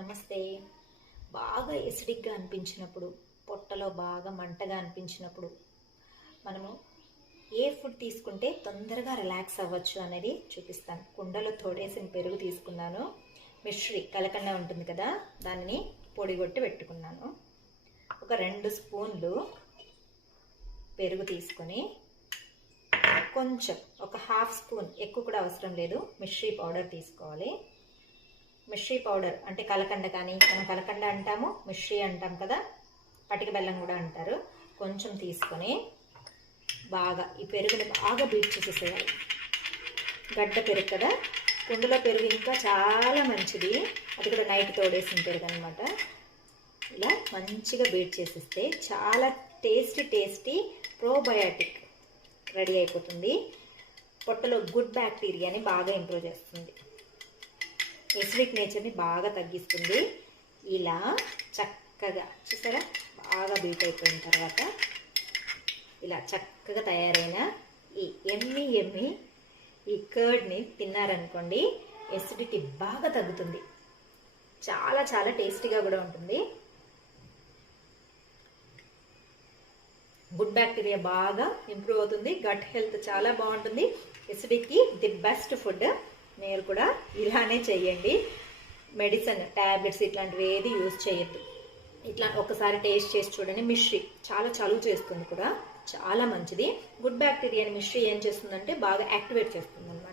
నమస్తే. బాగా ఎసిడిక్గా అనిపించినప్పుడు, పొట్టలో బాగా మంటగా అనిపించినప్పుడు మనము ఏ ఫుడ్ తీసుకుంటే తొందరగా రిలాక్స్ అవ్వచ్చు అనేది చూపిస్తాను. కుండలో తోడేసిన పెరుగు తీసుకున్నాను. మిశ్రీ కలకండ ఉంటుంది కదా, దానిని పొడిగొట్టి పెట్టుకున్నాను. ఒక 2 స్పూన్లు పెరుగు తీసుకొని కొంచెం ఒక హాఫ్ స్పూన్, ఎక్కువ కూడా అవసరం లేదు, మిశ్రీ పౌడర్ తీసుకోవాలి. మిశ్రీ పౌడర్ అంటే కలకండ, కానీ మనం కలకండ అంటాము, మిశ్రీ అంటాం కదా, పటిక బెల్లం కూడా అంటారు. కొంచెం తీసుకొని బాగా ఈ పెరుగుని బాగా బీట్ చేసేసేయాలి. గడ్డ పెరుగు కదా, కుండలో పెరుగు ఇంకా చాలా మంచిది. అది కూడా నైట్ తోడేసిన పెరుగు అనమాట. ఇలా మంచిగా బీట్ చేసేస్తే చాలా టేస్టీ ప్రోబయాటిక్ రెడీ అయిపోతుంది. పొట్టలో గుడ్ బ్యాక్టీరియాని బాగా ఇంప్రూవ్ చేస్తుంది, ఎసిడిక్ నేచర్ని బాగా తగ్గిస్తుంది. ఇలా చక్కగా చూసారా, బాగా బీట్ అయిపోయిన తర్వాత ఇలా చక్కగా తయారైన ఈ ఎమ్మి ఈ కర్డ్ని తిన్నారనుకోండి, ఎసిడిటీ బాగా తగ్గుతుంది. చాలా టేస్టీగా కూడా ఉంటుంది. గుడ్ బ్యాక్టీరియా బాగా ఇంప్రూవ్ అవుతుంది. గట్ హెల్త్ చాలా బాగుంటుంది. ఎసిడిటీకి ది బెస్ట్ ఫుడ్. మీరు కూడా ఇలానే చేయండి. మెడిసిన్, ట్యాబ్లెట్స్ ఇట్లాంటివి ఏది యూజ్ చేయొద్దు. ఇట్లా ఒకసారి టేస్ట్ చేసి చూడండి. మిశ్రీ చాలా చలువ చేస్తుంది కూడా, చాలా మంచిది. గుడ్ బ్యాక్టీరియాని మిశ్రీ ఏం చేస్తుందంటే బాగా యాక్టివేట్ చేస్తుంది అన్నమాట.